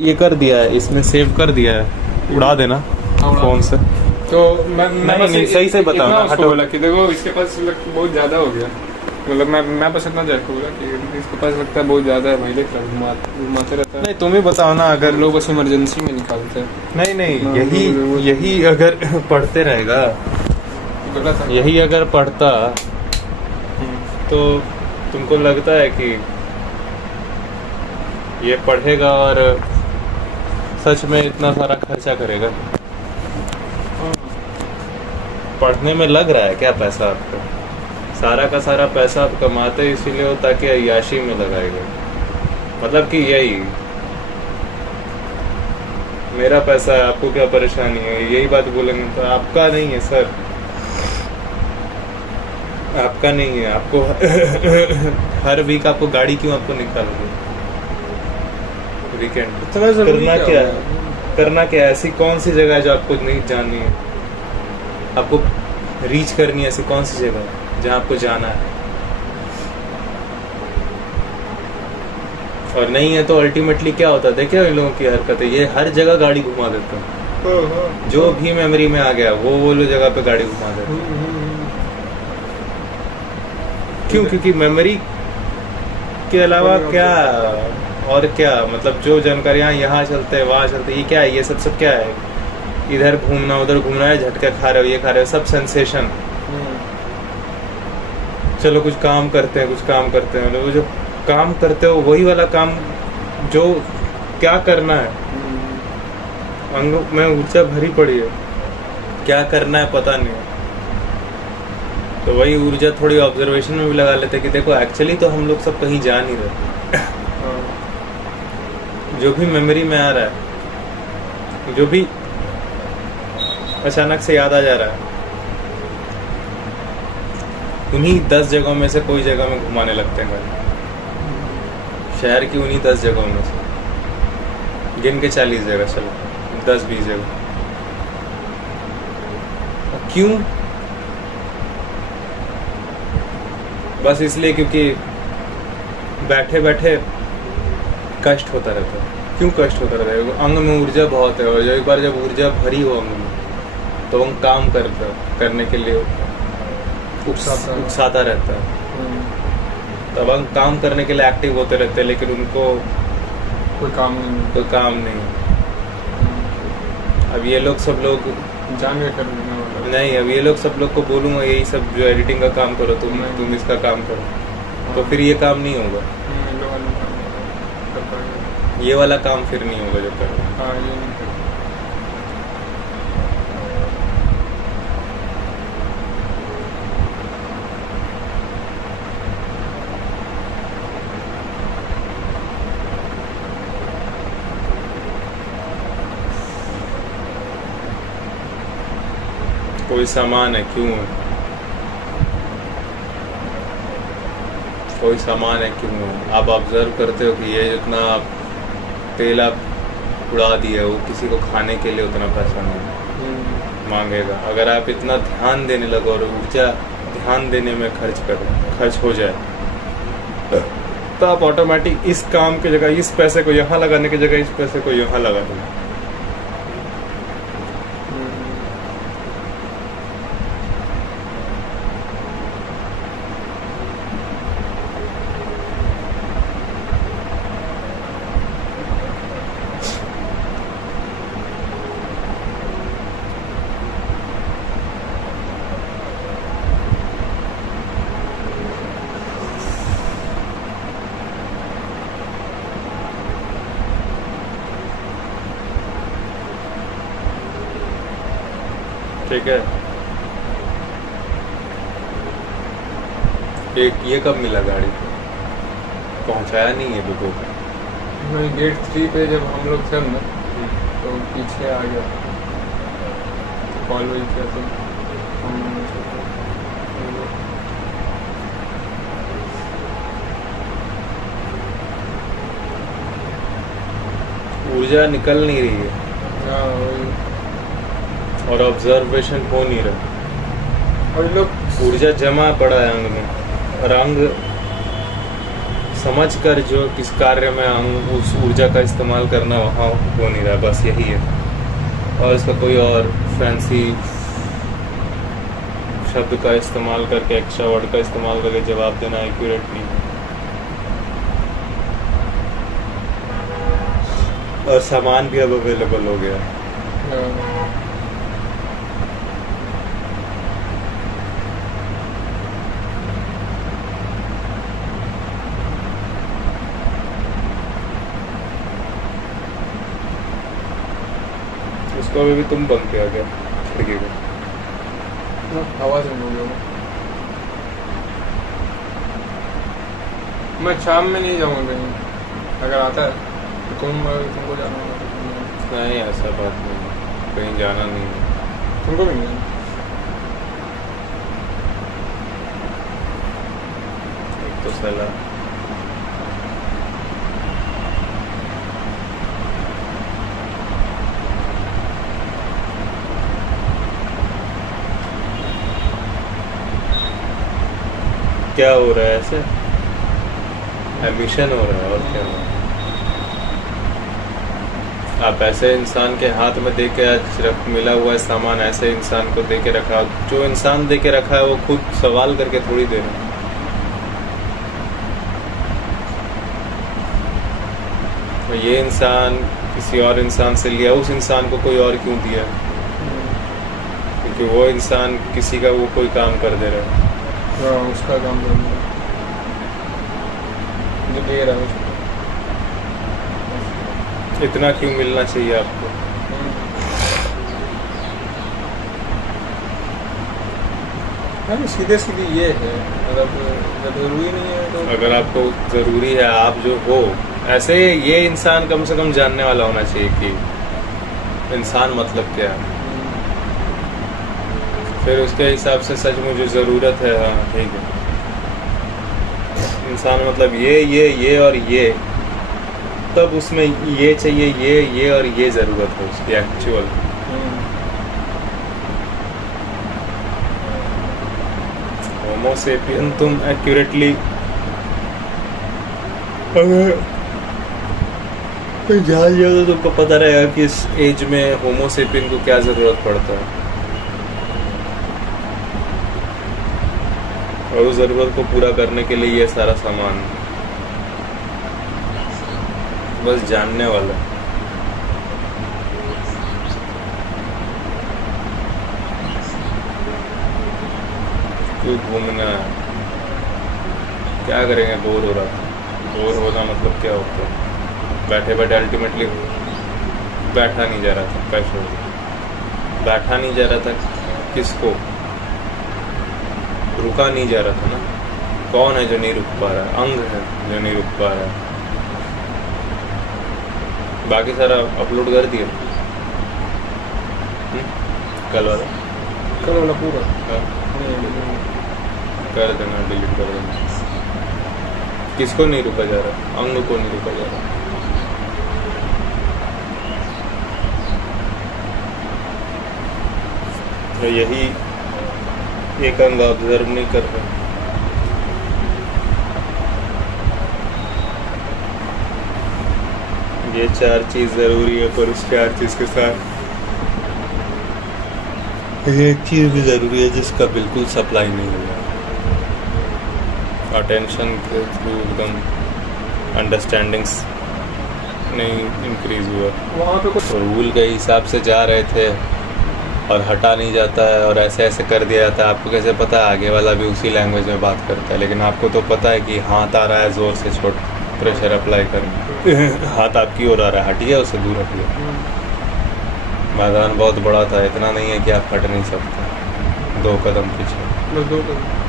ये कर दिया है, इसमें सेव कर दिया है, उड़ा देना फोन से। तो मैं नहीं, सही से बताओ ना, उसको हटो। बोला कि देखो इसके पास बहुत ज़्यादा हो गया, मतलब मैं बस इतना जाकर बोला कि इसके पास लगता है बहुत ज़्यादा है, महीने घुमाते रहता है। नहीं तुम ही बताओ ना, अगर लोग बस इमरजेंसी में निकालते हैं। नहीं, यही अगर पढ़ते रहेगा, गलत है। यही अगर पढ़ता तो तुमको लगता है कि ये पढ़ेगा और सच में इतना सारा खर्चा करेगा? पढ़ने में लग रहा है क्या पैसा आपका? सारा का सारा पैसा आप कमाते इसीलिए हो ताकि अय्याशी में लगाएगा, मतलब कि यही मेरा पैसा है, आपको क्या परेशानी है, यही बात बोलेंगे तो आपका नहीं है सर, आपका नहीं है। आपको हर वीक आपको गाड़ी क्यों आपको निकालोगे वीकेंड? इतना जरूरी करना क्या क्या है? है, करना क्या है? ऐसी कौन सी जगह है जो आपको नहीं जाननी है? आपको रीच करनी है ऐसी कौन सी जगह है जहाँ आपको जाना है? और नहीं है तो अल्टीमेटली क्या होता है? देखिए इन लोगों की हरकत है, ये हर जगह गाड़ी घुमा देते हैं, जो भी मेमोरी में आ गया वो लो जगह पे गाड़ी घुमा देते हैं। क्यों? क्योंकि मेमोरी के अलावा क्या और क्या, मतलब जो जानकारियाँ यहाँ चलते हैं वहाँ चलते हैं, ये क्या है? ये सब क्या है? इधर घूमना उधर घूमना है, झटके खा रहे हो, ये खा रहे हो, सब सेंसेशन। चलो कुछ काम करते हैं, कुछ काम करते हैं, मतलब वो जो काम करते हो वही वाला काम जो क्या करना है, अंग में ऊर्जा भरी पड़ी है, क्या करना है पता नहीं है, तो वही ऊर्जा थोड़ी ऑब्जर्वेशन में भी लगा लेते हैं कि देखो एक्चुअली तो हम लोग सब कहीं जा नहीं रहे। जो भी मेमोरी में आ रहा है, जो भी अचानक से याद आ जा रहा है, उन्हीं 10 जगहों में से कोई जगह में घुमाने लगते हैं गाड़ी, शहर की उन्हीं 10 जगहों में से गिन के 40 जगह, चलो 10-20 जगह। क्यों? बस इसलिए क्योंकि बैठे बैठे कष्ट होता रहता है। क्यों कष्ट होता रहता है? अंग में ऊर्जा बहुत है, और एक बार जब ऊर्जा भरी हो अंग में तो हम काम करने के लिए उकसाता रहता है, तब हम काम करने के लिए एक्टिव होते रहते हैं, लेकिन उनको कोई काम नहीं। अब ये लोग सब लोग जान के कर लेना वाला। नहीं, अब ये लोग सब लोग को बोलूँगा यही सब जो एडिटिंग का काम करो, तुम इसका काम करो, तो फिर ये काम नहीं होगा, ये वाला काम फिर नहीं होगा जो करो। हाँ, ये नहीं कर। कोई सामान है, क्यों है? कोई सामान है, क्यों है? आप ऑब्जर्व करते हो कि ये जितना तेल आप उड़ा दिया, वो किसी को खाने के लिए उतना पैसा नहीं मांगेगा। अगर आप इतना ध्यान देने लगो और ऊर्जा ध्यान देने में खर्च हो जाए, तो आप ऑटोमेटिक इस काम की जगह इस पैसे को यहाँ लगाने की जगह इस पैसे को यहाँ लगा दो। ठीक है, एक ये कब मिला गाड़ी? पहुंचाया नहीं है दुकान पे। नहीं, गेट 3 पे जब हम लोग थे ना, तो पीछे आ गया, कॉल हुई थी तो ऊर्जा निकल नहीं रही है और ऑब्जर्वेशन हो नहीं रहा, और लोग ऊर्जा जमा पड़ा है अंग में, और अंग समझ कर जो किस कार्य में हम उस ऊर्जा का इस्तेमाल करना वहाँ हो नहीं रहा, बस यही है। और इसका कोई और फैंसी शब्द का इस्तेमाल करके, एक्स्ट्रा वर्ड का इस्तेमाल करके जवाब देना एक्यूरेट नहीं है। और सामान भी अब अवेलेबल हो गया। उसको अभी भी तुम बंद किया क्या खिड़की को? हवा से बोल रहा मैं शाम में नहीं जाऊँगा कहीं, अगर आता है तो तुमको जाना होगा तो नहीं, ऐसा बात नहीं, कहीं जाना नहीं है। तुमको भी नहीं जाना। एक तो सलाह क्या हो रहा है, ऐसे एमिशन हो रहा है और क्या हो रहा है? आप ऐसे इंसान के हाथ में दे के आज मिला हुआ है सामान, ऐसे इंसान को दे के रखा, जो इंसान दे के रखा है वो खुद सवाल करके थोड़ी दे रहा है। तो ये इंसान किसी और इंसान से लिया, उस इंसान को कोई और क्यों दिया? क्योंकि वो इंसान किसी का वो कोई काम कर दे रहा है। उसका काम करना जो दे रहा है उसको। इतना क्यों मिलना चाहिए आपको? हाँ, सीधे सीधी ये है, मतलब जब जरूरी नहीं है तो। अगर आपको ज़रूरी है, आप जो हो ऐसे, ये इंसान कम से कम जानने वाला होना चाहिए कि इंसान मतलब क्या है। फिर उसके हिसाब से सच मुझे ज़रूरत है, हाँ ठीक है, इंसान मतलब ये और ये, तब उसमें ये चाहिए, ये और ये ज़रूरत है उसकी एक्चुअल। होमो सेपियन तुम एक्यूरेटली अगर जान लिया तो तुमको पता रहेगा कि इस एज में होमो सेपियन को क्या ज़रूरत पड़ता है, और उस ज़रूरत को पूरा करने के लिए ये सारा सामान बस जानने वाला। क्यों घूमना है, क्या करेंगे, बोर हो रहा था। बोर होना मतलब क्या होता है? बैठे बैठे अल्टीमेटली बैठा नहीं जा रहा था, कैसे बैठा नहीं जा रहा था, किसको रुका नहीं जा रहा था ना? कौन है जो नहीं रुक पा रहा है? अंग है जो नहीं रुक पा रहा है। बाकी सारा अपलोड कर दिया कल वाला पूरा। हाँ, कर देना, डिलीट कर देना। किसको नहीं रुका जा रहा? अंग को नहीं रुका जा रहा। तो यही एक अंग ऑब्जर्व नहीं कर रहे। ये चार चीज जरूरी है, पर उस चार चीज के साथ एक चीज भी जरूरी है जिसका बिल्कुल सप्लाई नहीं हुआ। अटेंशन के थ्रू एकदम अंडरस्टैंडिंग्स नहीं इंक्रीज हुआ। वहाँ पे कुछ रूल के हिसाब से जा रहे थे और हटा नहीं जाता है, और ऐसे ऐसे कर दिया जाता है। आपको कैसे पता है? आगे वाला भी उसी लैंग्वेज में बात करता है, लेकिन आपको तो पता है कि हाथ आ रहा है, ज़ोर से छोड़ प्रेशर अप्लाई करना। हाथ आपकी ओर आ रहा है, हटिए, उससे दूर हटिए। मैदान बहुत बड़ा था, इतना नहीं है कि आप हट नहीं सकते। 2 कदम पीछे। बस 2 कदम।